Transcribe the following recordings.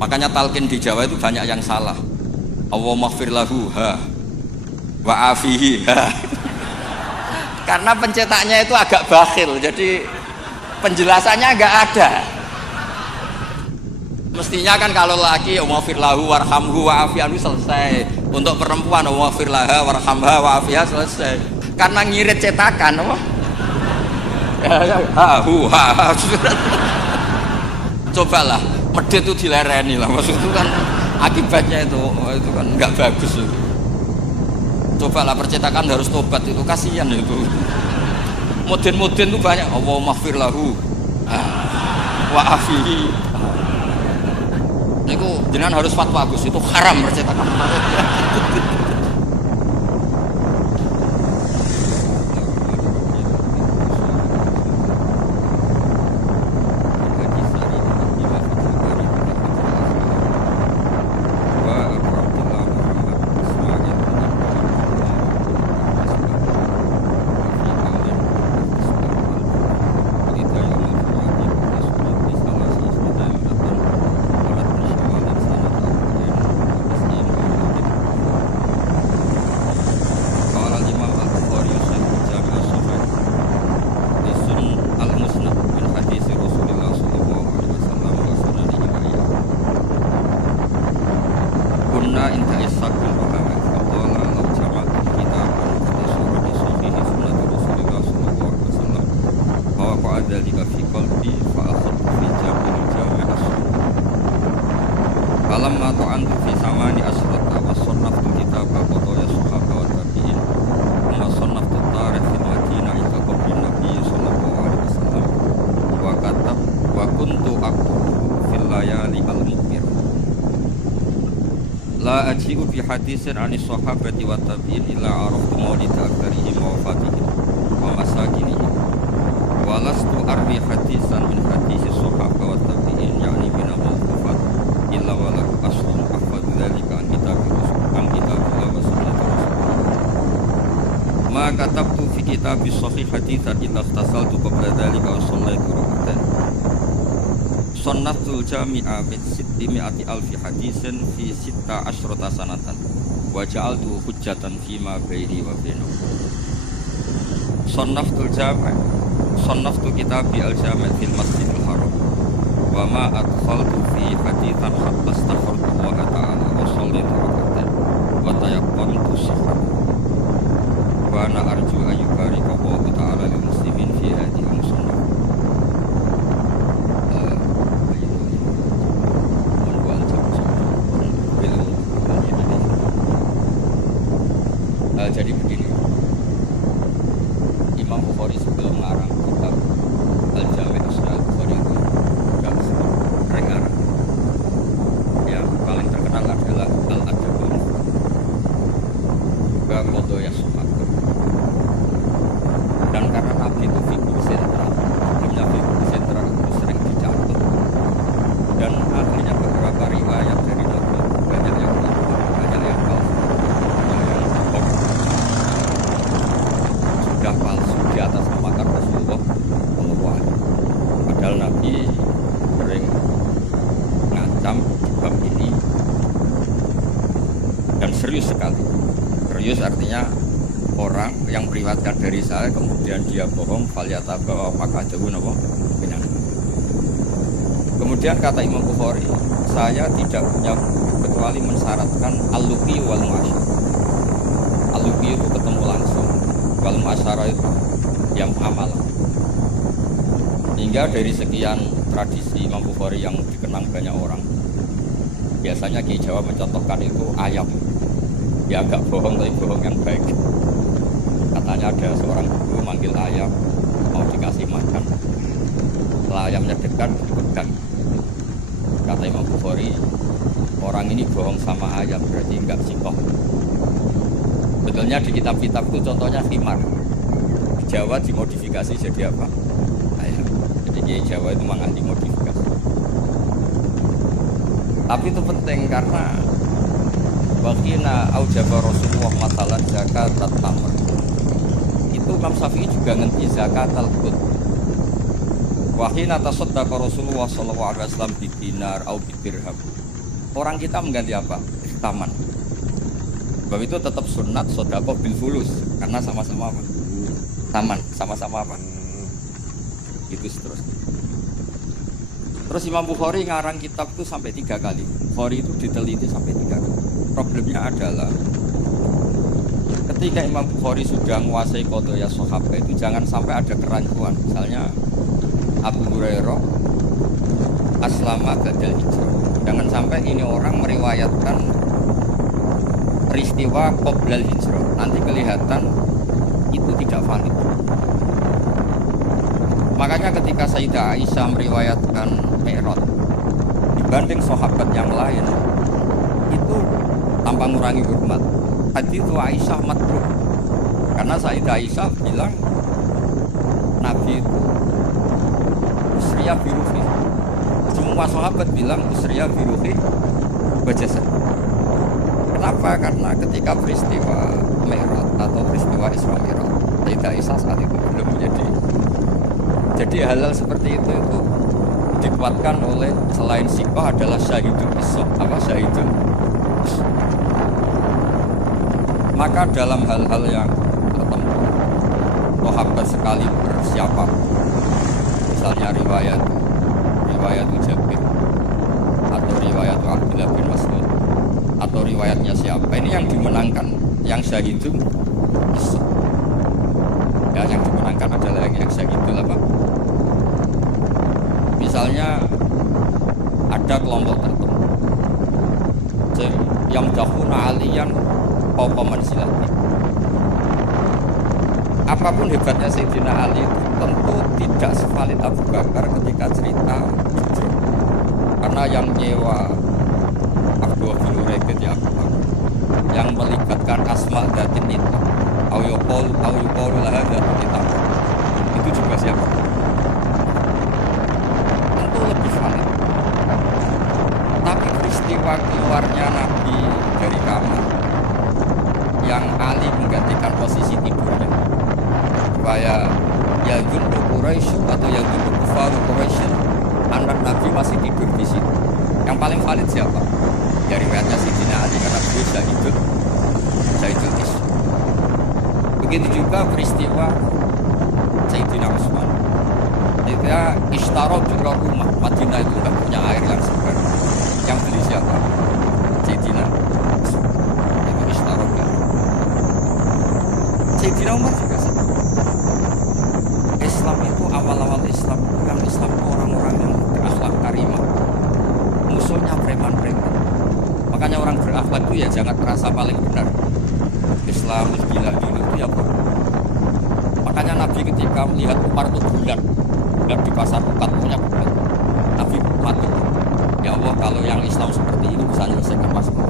Makanya talqin di Jawa itu banyak yang salah. Allahumma ighfir lahu ha wa afihi ha. Karena pencetaknya itu agak bakhil, jadi penjelasannya enggak ada. Mestinya kan kalau laki Allahumma ighfir lahu warhamhu wa afihi selesai. Untuk perempuan Allahumma ighfir laha warhamha wa afiha selesai. Karena ngirit cetakan apa? Cobalah medit itu dilereni lah, maksud itu kan akibatnya itu kan nggak bagus itu. Cobalah percetakan harus tobat, itu kasihan itu. Mudin-mudin itu banyak Allahumma ighfir lahu wa afihi. Niku jenengan harus fatwa Gus, itu haram percetakan. Aji'u fi hadisin anis sahabati wa tabi'in illa araftu maulid akbarihim wa wafatihim wa masakinihim wa lastu arwi hadisan min hadisi sahaba wa tabi'in yakni min al-mawqufat illa walahu aslun ahfadu dhalika an kitabillah wa sunnati rasulullah ma katabtu fi kitabis sahih hadisan illa ikhtasaltu qabla dhalika wa sallaitu raka'atan sunnatul jami'a min mi'ati alfi hadisin fi sitta asyrata sanatan wa ja'altu hujjatan fima baini wa bainahu. Sannaftul jami' sannaftu kitabi al-jami' fil masjidil haram wa ma adkhaltu fi hadithan hatta astaghfartu Allah ta'ala wa sallaitu raka'atan wa tayaqqantu sihhat wa ana arju ayyubarika Allah ta'ala lil muslimin fi hadhihi al-musannaf. Jadi begini, Imam Bukhari sebelum mengarang kitab Al-Jami' Al-Bukhari itu tidak sering ngarang. Yang paling terkenal adalah Al-Adabul Mufrad wa Qadaya Sholat. Dan karena Nabi itu figur sentral, punya figur sentral itu sering dicatat. Dan akhirnya beberapa riwayat dari Nabi banyak yang palsu. Sudah palsu di atas namakan Rasulullah Allah. Padahal Nabi sering ngancam di bab ini dan serius sekali. Serius artinya orang yang meriwayatkan dari saya kemudian dia bohong falyata bahwa maka jauh napa benar. Kemudian kata Imam Bukhari, saya tidak punya kecuali mensyaratkan al-luqi wal mu'asyar. Al-luqi itu ketemu langsung, wal mu'asyara itu yang amal. Hingga dari sekian tradisi Imam Bukhari yang dikenang banyak orang, biasanya Ki Jawa mencontohkan itu ayam. Ya agak bohong tapi bohong yang baik. Katanya ada seorang guru manggil ayam mau dikasih makan. Setelah ayamnya dekat dipegang. Kata Imam Bukhari, orang ini bohong sama ayam berarti enggak sikoh. Betulnya di kitab-kitab itu contohnya khimar. Di Jawa dimodifikasi jadi apa? Ayam. Jadi di Jawa itu memang ahli modifikasi. Tapi itu penting karena wakina aujaba Rasulullah masalah zakat tamr. Itu Imam Syafi'i juga ngerti zakat al-qut Wahina tasaddaqa Rasulullah sallallahu alaihi wasallam bidinar au bidirham. Orang kita mengganti apa? Taman. Sebab itu tetap sunat sedekah bil fulus karena sama-sama apa? Taman, sama-sama apa? Itu seterusnya. Terus Imam Bukhari ngarang kitab itu sampai 3 kali. Bukhari itu diteliti sampai 3 kali. Problemnya adalah ketika Imam Bukhari sudah menguasai qadaya sahabat itu jangan sampai ada kerancuan. Misalnya Abu Hurairah aslama ba'dal hijrah. Jangan sampai ini orang meriwayatkan peristiwa qoblal hijrah. Nanti kelihatan itu tidak valid. Makanya ketika Sayyidah Aisyah meriwayatkan Mi'raj dibanding sahabat yang lain itu tanpa mengurangi hormat. Hadits Aisyah matruk. Karena Sayyidah Aisyah bilang Nabi itu usriya biruhi. Semua sahabat bilang usriya biruhi wajasa. Kenapa? Karena ketika peristiwa Mi'raj atau peristiwa Isra Mi'raj, Sayyidah Aisyah saat itu belum menjadi. Jadi hal-hal seperti itu dikuatkan oleh selain sikoh adalah syahidul qissah. Apa syahidul? Maka dalam hal-hal yang tertentu sahabat sekali bersiapa, misalnya riwayat Jabir atau riwayat Abdullah bin Mas'ud atau riwayatnya siapa, ini yang dimenangkan, yang syahidul qissah. Ya, yang dimenangkan adalah yang syahidul apa? Misalnya ada kelompok tertentu yang dahuna aliyan paupaman silati. Apapun hebatnya Sayyidina Ali itu tentu tidak sevalid Abu Bakar ketika cerita hijrah. Karena yang nyewa Abdullah bin Uraikid ya Abu Bakar, yang melibatkan asma datin itu au yuqalu laha datin itu, itu juga siapa? Lebih valid. Tapi peristiwa keluarnya Nabi dari kamar yang Ali menggantikan posisi tidurnya supaya Yadun Quraisy atau Yadun Kufar Quraisy anak Nabi masih tidur di situ. Yang paling valid siapa? Dari riwayatnya Sayyidina Ali karena beliau Syahidul Qissah. Begitu juga peristiwa Sayyidina Utsman. Dia istarot juga rumah Madinah itu nggak punya air yang segar. Yang beli siapa? Sayyidina. Itu istarot ya. Sayyidina Umar juga sama. Islam itu awal-awal Islam itu orang-orang yang berakhlak karimah. Musuhnya preman-preman. Makanya orang berakhlak itu ya jangan merasa paling benar. Islam gila dulu itu ya bro. Makanya Nabi ketika melihat Umar itu bulan di pasar Ukat punya bulan, Nabi matur, ya Allah kalau yang Islam seperti ini bisa menyelesaikan masalah.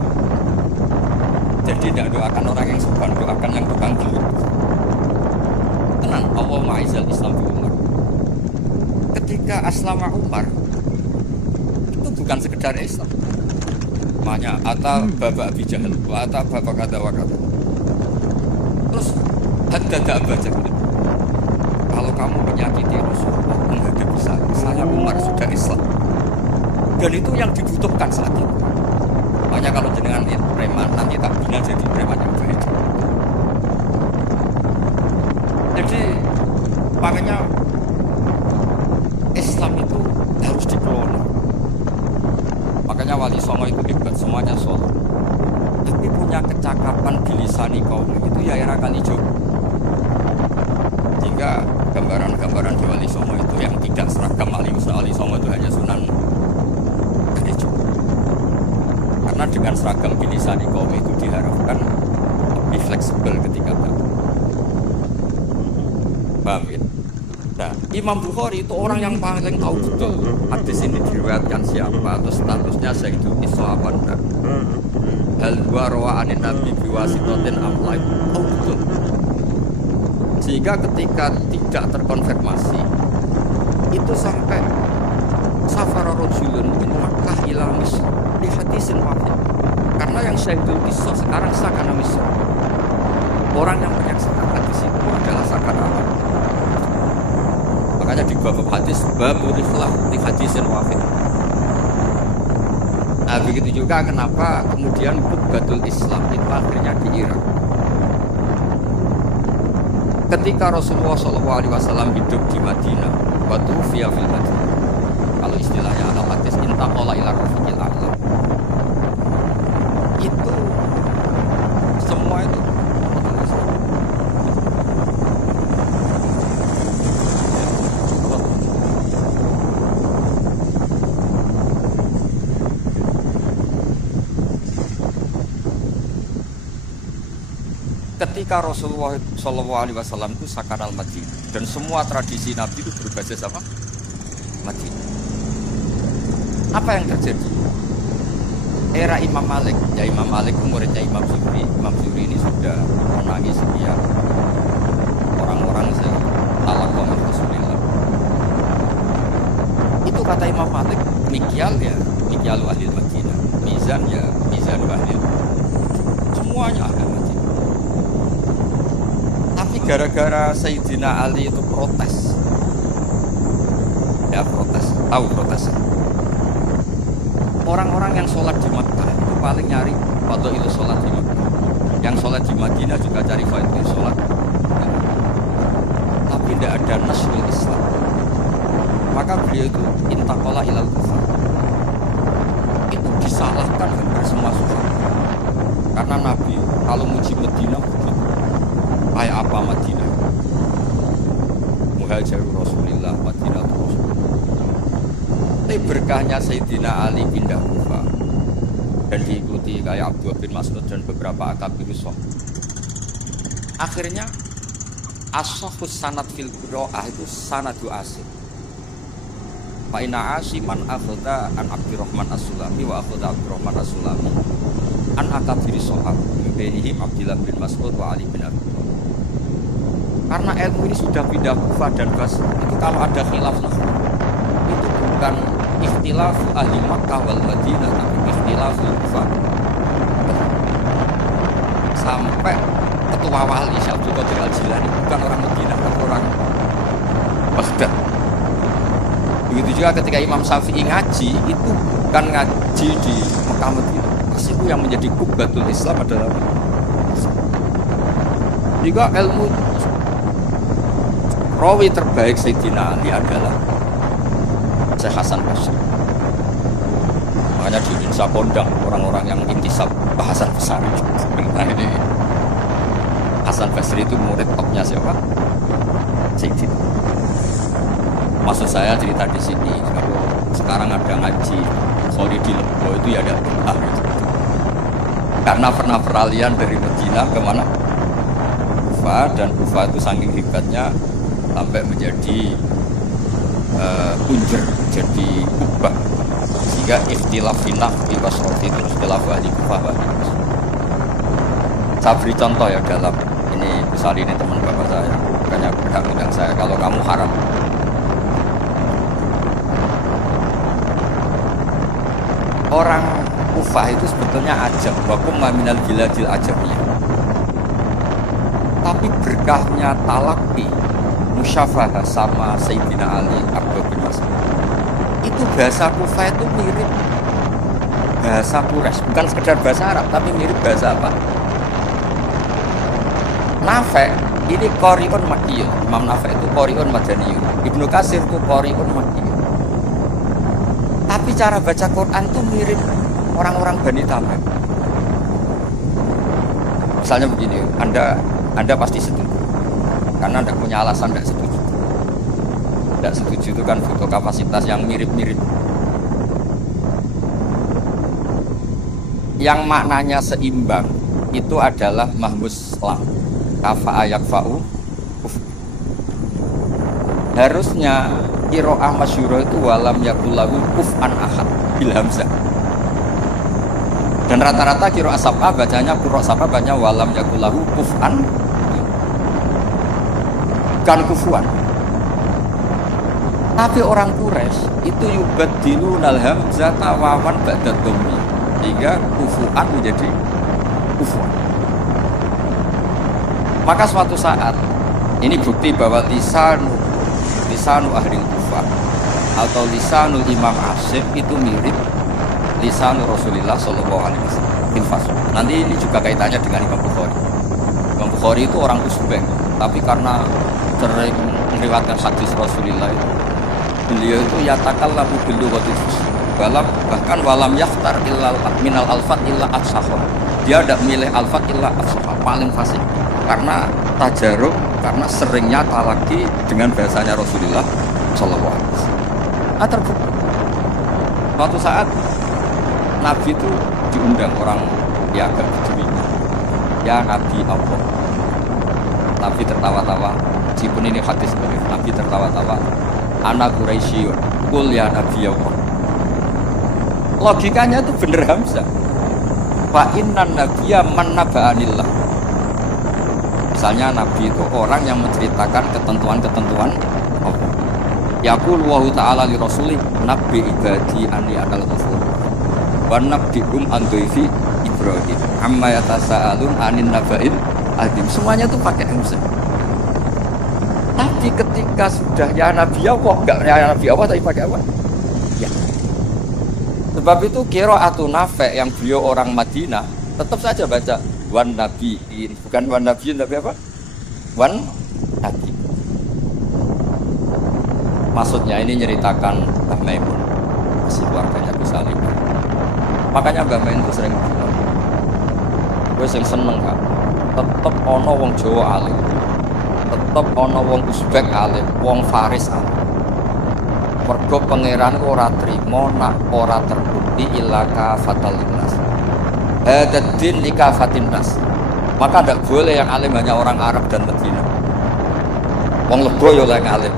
Jadi tidak doakan orang yang seban, doakan yang tukang gelut. Tenang, Allah ma'izal Islam di Umar. Ketika aslama Umar itu bukan sekedar Islam. Makanya atau babak Abi Jahal, atau babak kata wakata. Terus hadda baca. Kalau kamu menyakiti Rasulullah menghadapi saya Umar sudah Islam. Dan itu yang dibutuhkan saat itu. Makanya kalau jenengan preman nanti tak bina jadi preman yang baik. Jadi makanya Islam itu harus dikelola. Makanya Wali Songo itu hebat, semuanya soleh. Tapi punya kecakapan di lisani kaum itu ya era Kalijogo. Sehingga gambaran-gambaran di Wali Songo itu yang tidak seragam Wali Songo itu hanya Sunan Kalijogo. Karena dengan seragam di lisani kaum itu diharapkan lebih fleksibel ketika itu. Paham ya? Nah, Imam Bukhari itu orang yang paling tahu betul hadis ini diriwayatkan siapa atau statusnya Sayyidul Qissah apa enggak. Hal huwa rawa'anin Nabi biwasitotin amlai tahu betul. Sehingga ketika tidak terkonfirmasi itu sampai safara rajulun min Makkah ila Misr di hadisin wahid. Karena yang Sayyidul Qissah sekarang sakana Misr. Orang yang menyaksikan hadis itu adalah sakana. Makanya di bab hadis babul ikhlas di hadisin wafid. Nah begitu juga kenapa kemudian Qubbatul Islam itu akhirnya di Irak. Ketika Rasulullah SAW hidup di Madinah, waktu via fil Madinah, kalau istilahnya alam hadis intaqala ila rafiqil a'la, itu semua itu ketika Rasulullah SAW itu sakanal Madinah dan semua tradisi Nabi itu berbasis apa? Madinah. Apa yang terjadi? Era Imam Malik, ya Imam Malik itu muridnya Imam Zuhri. Imam Zuhri ini sudah menangis sekian orang-orang talaqqa min Rasulillah. Itu kata Imam Malik, mikyal ya mikyalu ahli Madinah, mizan ya mizan ahli. Semuanya ahli Madinah. Tapi gara-gara Sayyidina Ali itu protes, ya protes, tahu protes. Orang-orang yang sholat di Makkah itu paling nyari fadhailu sholat di Makkah. Yang sholat di Madinah juga cari fadhailu sholat. Tapi tidak ada nasrul Islam. Maka beliau itu intaqala ilal kufar. Itu disalahkan hampir semua sahabat. Karena Nabi kalau muji Madinah begitu. Kayak apa Madinah? Muhajirul Rasulillah, Madinah Rasulullah. Tapi berkahnya Sayyidina Ali pindah Kufah dan diikuti kayak Abdullah bin Mas'ud dan beberapa akabir sahabat. Akhirnya as-sahhus sanad fil qiraah itu sanadu asim. Fa inna asiman akhadha an Abdurrahman as-Sulami wa akhadha Abdurrahman as-Sulami an akabir sahabat bihim Abdullah bin Mas'ud wa Ali bin Abi Thalib. Karena ilmu ini sudah pindah Kufah dan Basrah, itu kalau ada khilaf itu bukan ikhtilaf ahli Makkah wal Madinah, tapi ikhtilaf Kufah. Sampai ketua wali Syekh Abdul Qadir Al-Jilani bukan orang Madinah, tapi orang Baghdad. Begitu juga ketika Imam Syafi'i ngaji, itu bukan ngaji di Makkah Madinah. Pasti itu yang menjadi Qubbatul Islam adalah juga ilmu. Rawi terbaik Sayyidina Ali adalah Syekh Hasan Basri. Makanya di Indonesia kondang orang-orang yang intisab bahasan besar. Nah ini Hasan Basri itu murid topnya siapa? Sayyidina. Maksud saya cerita di sini, kalau sekarang ada ngaji sorry di Lebo itu ya ada bid'ah gitu. Karena pernah peralihan dari Madinah kemana? Kufah, dan Kufah itu saking hebatnya sampai menjadi punjer, jadi kubah, sehingga ikhtilaf finaf di wasrofi itu ikhtilaf ahli Kufah. Saya beri contoh ya dalam ini, misalnya ini teman bapak saya, bukannya berhak undang saya, kalau kamu haram. Orang Kufah itu sebetulnya ajab, wakum maminal biladil ajabiyah. Tapi berkahnya talaqi musyafahah sama Sayyidina Ali Abdul bin Mas'ud, itu bahasa Kufah itu mirip bahasa Quraisy, bukan sekedar bahasa Arab tapi mirip bahasa apa? Nafi' ini qari'un makkiyun. Imam Nafi' itu qari'un madaniyun, Ibnu Katsir itu qari'un makkiyun. Tapi cara baca Quran itu mirip orang-orang Bani Tamim. Misalnya begini, Anda pasti setuju karena Anda punya alasan tidak setuju. Tidak setuju itu kan butuh kapasitas yang mirip-mirip. Yang maknanya seimbang itu adalah mahmus lam. Kafa ayak fa'u. Harusnya qiraah masyhurah itu walam yakullahu kuf'an ahad bil hamzah. Dan rata-rata qiraah sab'ah bacanya qiraah sab'ah bacanya walam yakullahu kuf'an kan kufuan. Tapi orang Quraisy itu yubaddilunal hamzah wawan ba'da dhammi, sehingga kufuan menjadi kufuan. Maka suatu saat ini bukti bahwa lisan lisanu ahli Kufah atau lisanul Imam Asy'ib itu mirip lisanu Rasulullah sallallahu alaihi wasallam. Nanti ini juga kaitannya dengan Imam Bukhari. Imam Bukhari itu orang Uzbek, tapi karena sering meriwayatkan hadis Rasulullah itu, beliau itu yatakallamu bil lughati bahkan walam yaftar illa minal alfat illa afsahah. Dia tidak milih alfat illa afsahah, paling fasih. Karena tajarub, karena seringnya talaki dengan bahasanya Rasulullah sallallahu alaihi wasallam. Terbukti. Suatu saat Nabi itu diundang orang yang agak berdiri. Ya Nabi Allah. Nabi tertawa-tawa. Meskipun ini hadis sahih, Nabi tertawa-tawa. Ana Quraisyun, qul ya Nabi Allah. Logikanya itu bener Hamzah. Fa innan nabiyya man naba'anillah. Misalnya Nabi itu orang yang menceritakan ketentuan-ketentuan Allah. Yaqul wa ta'ala li rasulih nabbi ibadi anni anal ghafur. Wa nabbi'um an dhaifi Ibrahim. Amma yatasaalun anin naba'il azim. Semuanya itu pakai Hamzah. Tapi ketika sudah ya Nabi Allah, enggak ya Nabi Allah tapi pakai apa? Ya. Sebab itu qiraatun Nafi' yang beliau orang Madinah tetap saja baca wan nabiin, bukan wan nabiin tapi apa? Wan nabi. Maksudnya ini nyeritakan Mbah Maimun, si keluarganya Gus Salim. Makanya Mbah Maimun itu sering bilang, gue sing seneng kan, tetep ono wong Jawa alim, tetep ono wong Uzbek alim, wong Faris alim. Mergo pangeran ora trimo nak ora terbukti illa kafatal linnas. Hadaddin likafatin nas. Maka tidak boleh yang alim hanya orang Arab dan Madinah. Wong lebo yo lek alim.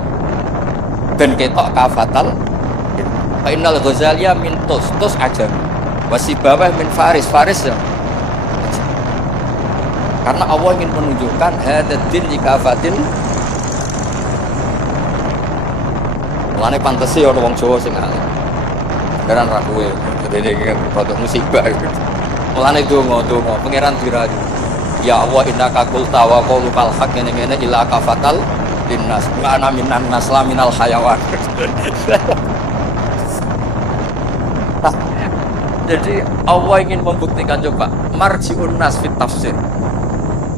Ben ketok kafatal. Fa innal Ghazaliya min tus aja. Wasibawah min Faris ya. Karena Allah ingin menunjukkan hadaddin likafatin. Mulane pantese ana wong Jawa sing alim. Beneran ra kowe. Dene iki produk musibah. Mulane donga pangeran dirayu. Ya Allah innaka qulta wa qaulukal haq ngene-ngene ila kafatal linnas. Wa ana minan nas la minal hayawan. Jadi Allah ingin membuktikan coba marji'un nas fit tafsir.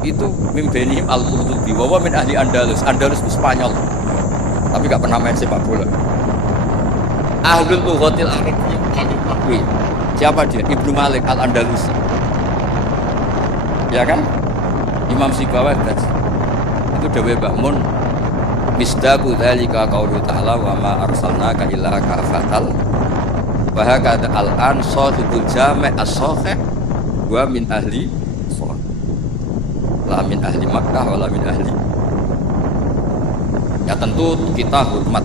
Itu mimbeni al-Qurtubi wa min ahli Andalus. Andalus itu Spanyol. Tapi gak pernah main sepak bola. Ahlul Lughatil Arabiyyah. Siapa dia? Ibnu Malik Al-Andalusi. Ya kan? Imam Sibawah itu dewe Bahmun. Misdaqu dzalika qaulu ta'ala wa ma arsalnaka illa kafatal. Wa hakadha al-an shahidul jami' as-sahih wa min ahli shah. La min ahli Makkah wa la min ahli. Ya tentu kita hormat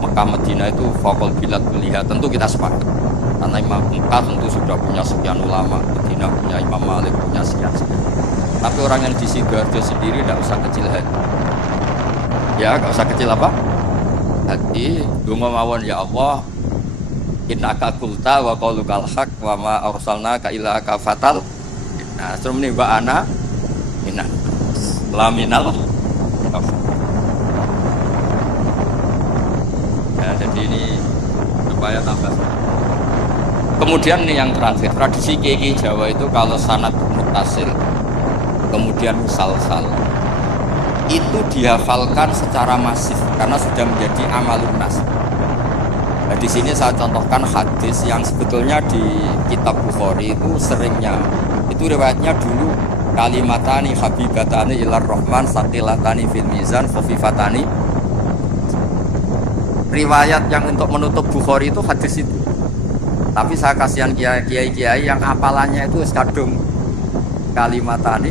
Mekah Madinah itu faqul bilad kuliah, tentu kita sepakat. Karena Imam Mekah tentu sudah punya sekian ulama, Madinah punya Imam Malik, punya sekian. Tapi orang yang di Sidoarjo sendiri tidak usah kecil hati. Ya, enggak usah kecil apa? Hati, donga mawon ya Allah. Innaka qulta wa qaulukal haq wa ma arsalnaka illa kafatal. Nah, terus ini wa ana minan. La minal. Ya, jadi ini supaya tambah. Kemudian ini yang terakhir, tradisi kiai Jawa itu kalau sanad muttasil kemudian musalsal itu dihafalkan secara masif karena sudah menjadi amalun nas. Nah, di sini saya contohkan hadis yang sebetulnya di kitab Bukhari itu seringnya. Itu riwayatnya dulu kalimatani habibatani ilar rahman saqilatani fil mizan khafifatani. Riwayat yang untuk menutup Bukhari itu hadis itu. Tapi saya kasihan kiai-kiai yang hafalannya itu kadung kalimatani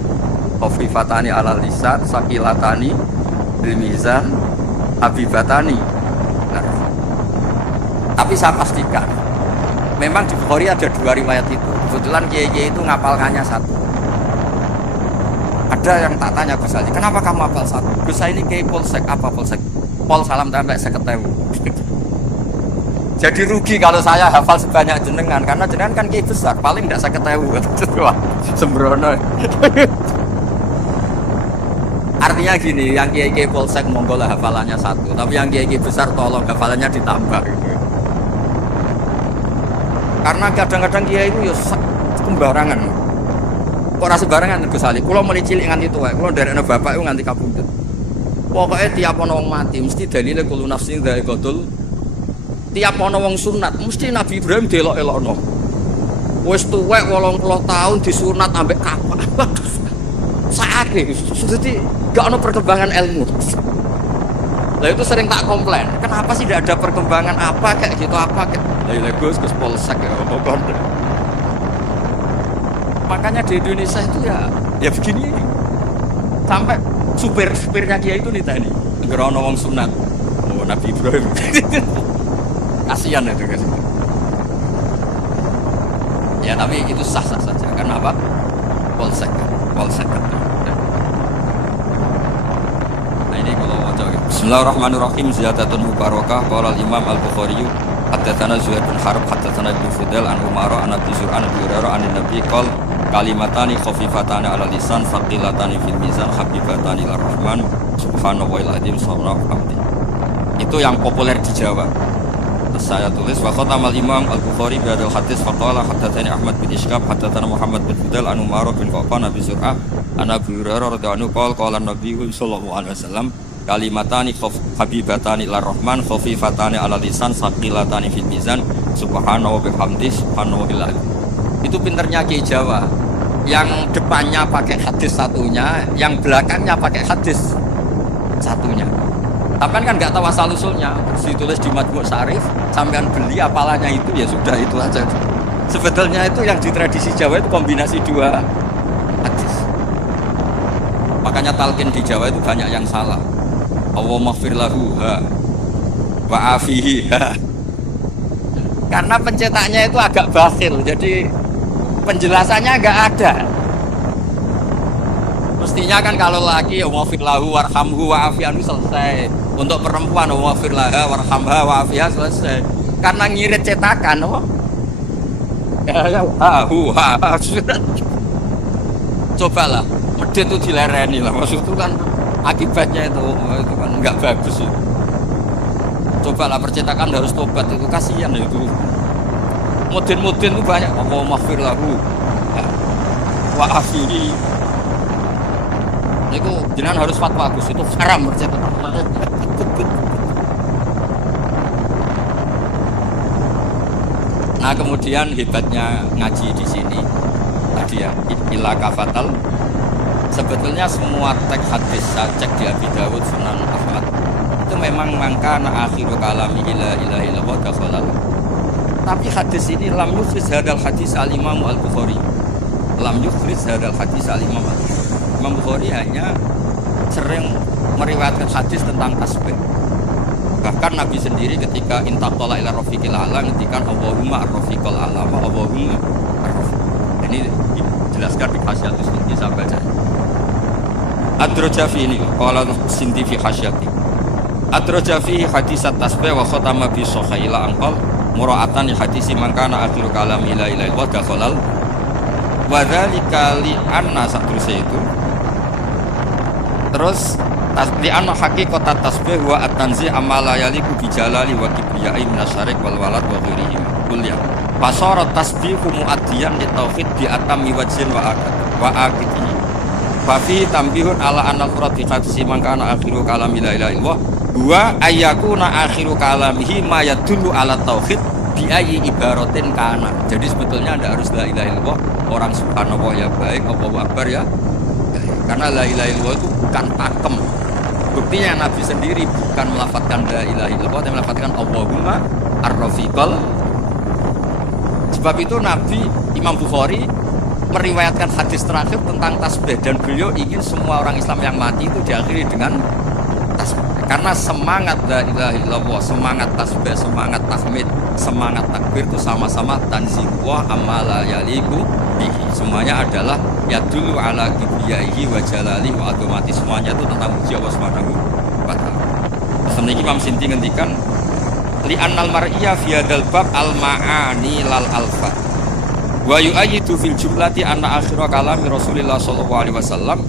khafifatani alal lisan saqilatani fil mizan habibatani. Nah, tapi saya pastikan memang di Bukhari ada dua riwayat itu. Kebetulan kiai-kiai itu ngapalkannya satu. Ada yang tak tanya Gus Ali, kenapa kamu hafal satu? Gus ini kiai polsek, apa polsek? Pol salam tempel 50.000. Jadi rugi kalau saya hafal sebanyak jenengan, karena jenengan kan kiai besar, paling tidak 50.000. Sembrono. Artinya gini, yang kiai-kiai polsek monggo lah hafalannya satu, tapi yang kiai-kiai besar tolong hafalannya ditambah gitu. Karena kadang-kadang kiai itu ya sembarangan. Kok rasa sembarangan Gus Ali? Kulo mulai cilik nganti tuwa, kulo nderekno bapak itu nganti kabudut. Pokoknya tiap ana wong mati mesti dalile kulo nafsin dha'iqatul. Tiap ana wong sunat mesti Nabi Ibrahim delok-elokno. Wis tuwek 80 tahun disunat ambek kapak. Saat nih, jadi gak ada perkembangan ilmu. Lah itu sering tak komplain. Kenapa sih tidak ada perkembangan apa kayak gitu apa kayak? Lah Gus polsek ya pokok. Makanya di Indonesia itu ya begini. Sampai supirnya Kiai itu ditanya, ngerono wong sunat. Oh Nabi Ibrahim. Kasihan itu guys. Ya tapi itu sah-sah saja. Karena apa? Polsek. Nah ini kalau wajah. Bismillahirrahmanirrahim. Ziyadatun mubarakah. Qala al-Imam Al-Bukhari haddatsana Zuhair bin Harb haddatsana Ibnu Fudail an Umar an Abi Zur'an Abi Hurairah an Nabi qol kalimatani khafifatani 'ala lisan thaqilatani fil mizan habibatani lir rahman subhanallahil azim subhanallah. Itu yang populer di Jawa. Saya tulis wa khatamal Imam Al-Bukhari bi hadzal hadis faqala haddatsani Ahmad bin Ishqab haddatsana Muhammad bin Fudail an Umar bin Qafan Abi Zur'ah an Abi Hurairah radhiyallahu anhu qala Nabi sallallahu alaihi wasallam kalimatani habibatani lir rahman khafifatani 'ala lisan saqilatani fil mizan subhanahu wa bihamdi subhanallahil azim. Itu pinternya Kiai Jawa. Yang depannya pakai hadis satunya, yang belakangnya pakai hadis satunya. Tapi kan nggak tahu asal usulnya, ditulis di Majmu' Syarif, sampean beli apalanya itu ya sudah itu aja. Sebetulnya itu yang di tradisi Jawa itu kombinasi dua hadis. Makanya talqin di Jawa itu banyak yang salah. Allahumma ighfir lahu wa afihi. Karena pencetaknya itu agak bakhil, jadi penjelasannya agak ada. Mestinya kan kalau laki Allahumma ighfir lahu warhamhu wa afi'anhu selesai. Untuk perempuan wafir laha warhamha wa'afiyah selesai. Karena ngirit cetakan cobalah medit itu dilereni lah. Maksud itu kan akibatnya itu kan enggak bagus itu. Cobalah percetakan harus tobat itu kasihan itu. Mudin itu banyak wafir lahu wa'afiyah. Itu jenengan harus fatwa Gus, itu haram percetakan. Nah kemudian hebatnya ngaji di sini tadi ya ila kafatal. Sebetulnya semua teks hadis saya cek di Abi Dawud Sunan Ahmad itu memang mangkana akhiru kalami ila ilaha illallah dakhalal. Tapi hadis ini lam yufriz hadal hadis al-Imam Al-Bukhari. Lam yufriz hadal hadis al-Imam Al-Bukhari. Imam Bukhari hanya sering meriwayatkan hadis tentang tasbih. Bahkan Nabi sendiri ketika intaqala ila rafiqil a'la ngendikan Allahumma ar-rafiqal a'la wa Allahumma ar-rafiq. Ini dijelaskan di Hasyatus Sindi saya baca. Ad-Rajafi ini qala Sindi fi Hasyati. Ad-Rajafi hadis at-tasbih wa khatama bi sahihila anqal mura'atan hadisi mangkana akhiru kalami la ilaha illallah dakhalal wa dzalika li anna satruse itu. Terus tasbih anna haqiqat tasbih wa at-tanzih amala yaliku bi jalali wa kibriyai minasyarik wal walad wa ghairihi kulliya. Fasara tasbihu muaddiyan li tauhid bi atammi wajhin wa aqidi. Fa fi tambihun ala anna al-murad bi hadisi mangkana akhiru kalami la ilaha illallah wa ayyakuna akhiru kalamihi ma yadullu ala tauhid bi ayyi ibaratin kana. Jadi sebetulnya tidak harus la ilaha illallah, orang subhanallah ya baik, Allahu akbar ya. Karena la ilaha illallah itu bukan pakem. Buktinya Nabi sendiri bukan melafadzkan la ilaha illallah, tapi melafadzkan Allahumma ar-rafiqal. Sebab itu Nabi Imam Bukhari meriwayatkan hadis terakhir tentang tasbih dan beliau ingin semua orang Islam yang mati itu diakhiri dengan tasbih. Karena semangat la ilaha illallah, semangat tasbih, semangat tahmid, semangat takbir itu sama-sama tanzihullah amala yaliku bihi. Semuanya adalah yadullu ala kibriyaihi wa jalali wa adhamati. Semuanya itu tentang puji Allah Subhanahu wa ta'ala. Sebenarnya Imam Sinti ngendikan li annal mar'iyya fi hadzal bab al ma'ani lal alfa wa yu'ayyidu fil jumlati anna akhira kalami Rasulillah sallallahu alaihi wasallam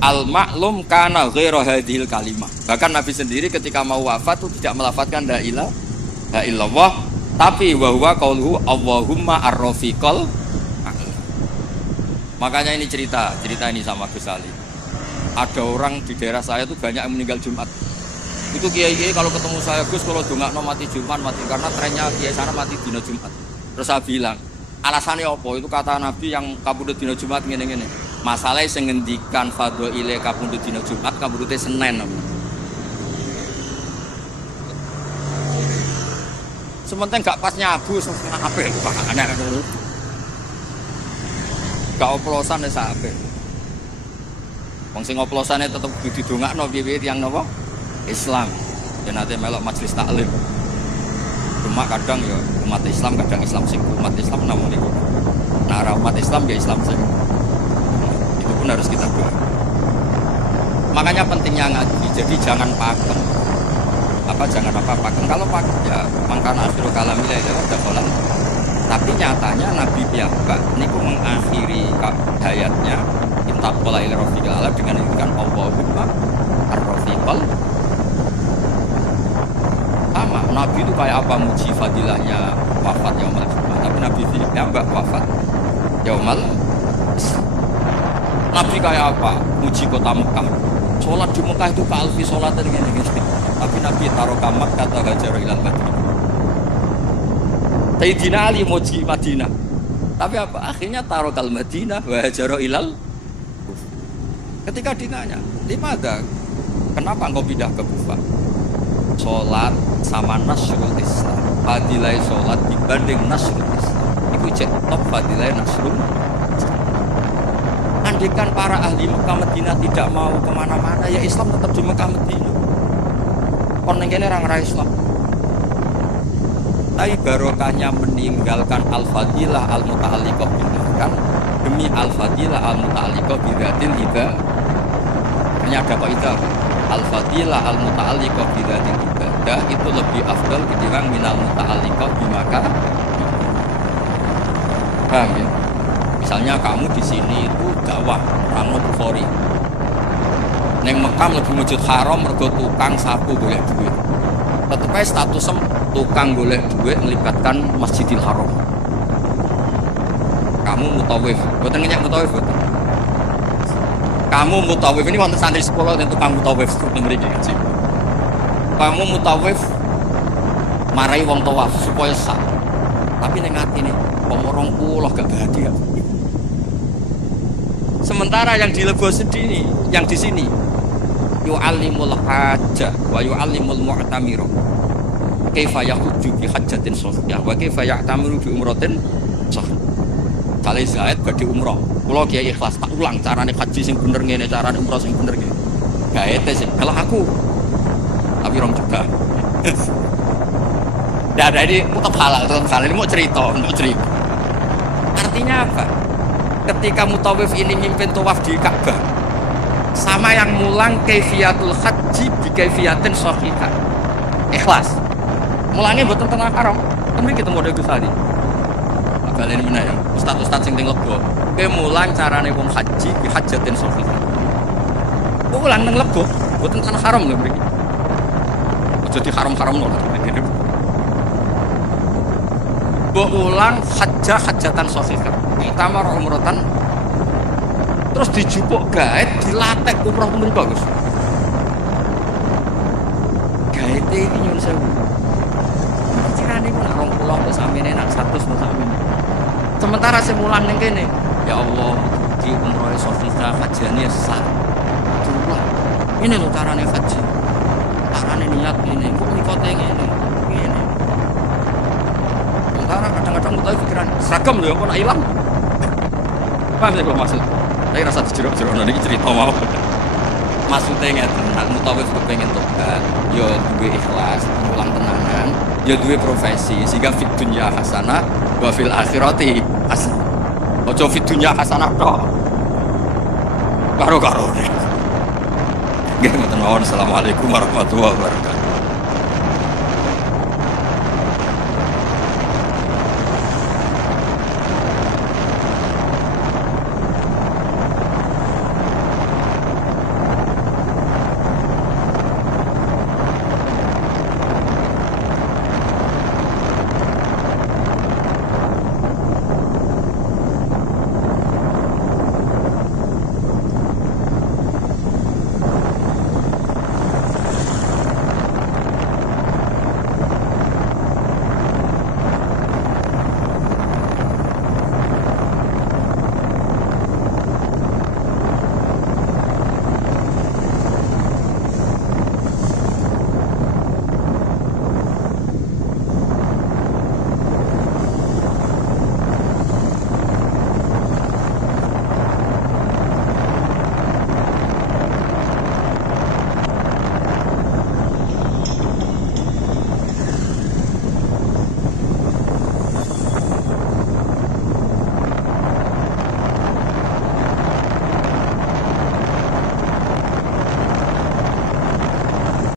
Al-maklum kana ghairu hadhil kalimah. Bahkan Nabi sendiri ketika mau wafat itu tidak melafadzkan la ilaha illallah, tapi wa huwa qauluhu Allahumma ar-rafiqal. Makanya ini cerita ini sama Gus Ali. Ada orang di daerah saya itu banyak yang meninggal Jumat. Itu kiai kalau ketemu saya, Gus kalau dongakno mati Jumat mati karena trennya kiai sana mati dina Jumat. Terus saya bilang, alasannya apa? Itu kata Nabi yang kabudut dina Jumat ngene-ngene. Masalahnya sing ngendikan fadhaile kabudut dina Jumat kabudute Senin. Sementing gak pas nyabu apik kok aneh. Gak oplosan wis apik. Wong sing oplosane tetep kudu didongakno piye-piye tiyang napa? Islam. Ya nate melok majelis taklim. Cuma kadang ya umat Islam kadang Islam sing umat Islam namung niku. Nah, umat Islam ya Islam sing. Itu pun harus kita doa. Makanya pentingnya ngaji. Jadi jangan pakem. Jangan pakem. Kalau pakem ya mangkana akhirul kalamila ya ada kolam. Tapi nyatanya Nabi piyambak niku mengakhiri hayatnya intaqala ila rafiqil ala dengan mengucapkan Allahumma ar-rafiqal. Sama Nabi itu kayak apa muji fadilahnya wafat yaumul Jumat. Tapi Nabi piyambak wafat yaumul Isra. Nabi kayak apa muji kota Mekah. Sholat di Mekah itu kalfi sholat dan gini-gini. Tapi Nabi taruh kamar kata hajar ilal Madinah. Sayyidina Ali muji Madinah. Tapi apa? Akhirnya taruh kal Madinah wa hajar ilal. Ketika ditanya, "Limada? Kenapa engkau pindah ke Kufah?" Sholat sama nasrul Islam. Fadilai sholat dibanding nasrul Islam. Itu cek top fadilai nasrul. Andaikan para ahli Mekah Madinah tidak mau kemana-mana, ya Islam tetap di Mekah Madinah. Konengnya orang Islam. Tapi barokahnya meninggalkan al-fadilah al-muta'alliqah billah demi al-fadilah al-muta'alliqah bidatil ibadah. Hanya ada kaidah al-fadilah al-muta'alliqah bidatil ibadah itu lebih afdal ketimbang minal muta'alliqah bimaka. Paham ya? Misalnya kamu di sini itu dakwah orang Bukhari. Neng Mekah lebih masjid haram mergo tukang sapu golek duit. Tetep ae status tukang golek duit melibatkan Masjidil Haram. Kamu mutawif, boten ngenyek mutawif boten. Kamu mutawif ini wonten santri sekolah dan tukang mutawif mriki ngaji. Kamu mutawif marai wong tawaf supaya sah. Tapi ning atine wong 20 gak bahagia. Sementara yang di Lebo sendiri, yang di sini yu'allimul hajjah wa yu'allimul mu'tamiro kaifa yahujju bi hajjatin sahihah wa kaifa ya'tamiru bi umratin sahih. Kali Zaid badhe umrah. Kula kiai ikhlas tak ulang carane haji sing bener ngene, carane umrah sing bener ngene. Gaete sing kalau aku tapi rong juga. Ndak ada ini tetap halal ini mau cerita. Artinya apa? Ketika mutawif ini mimpin tawaf di Ka'bah sama yang mulang kaifiyatul haji bi kaifiyatin sahihah. Ikhlas. Mulangnya mboten tengah haram. Kan kita model Gus Ali. Balen meneh ya. Ustaz-ustaz sing teng Lebo. Kowe mulang carane wong haji bi hajatin sahihah. Ulang nang Lebo, mboten tengah haram lho mriki. Aja di haram-haramno. Mbok ulang hajatan sahihah. Itamar umratan terus dijupuk gaet dilatek umrah temen bagus. Gaet iki nyun sewu. Cirane ku nak 20 wis amene nak 100 wis amene. Sementara sing mulang ning kene, ya Allah, di umrah sahihah hajane sah. Coba. Ini lho carane haji. Carane niat ini, kok nikote ngene. Ngene. Sementara kadang-kadang mutai pikiran seragam lho kok nak ilang. Paham ya kok maksud? Saya rasa jeruk-jeruk nanti cerita mau. Maksudnya ngeten, nak mutawif kepengen tobat, ya duwe ikhlas, ulang tenanan, ya duwe profesi, sehingga fit dunya hasanah, wa fil akhirati hasanah. Ojo fit dunya hasanah tok. Karo-karo. Nggih, ngoten mawon. Assalamualaikum warahmatullahi wabarakatuh.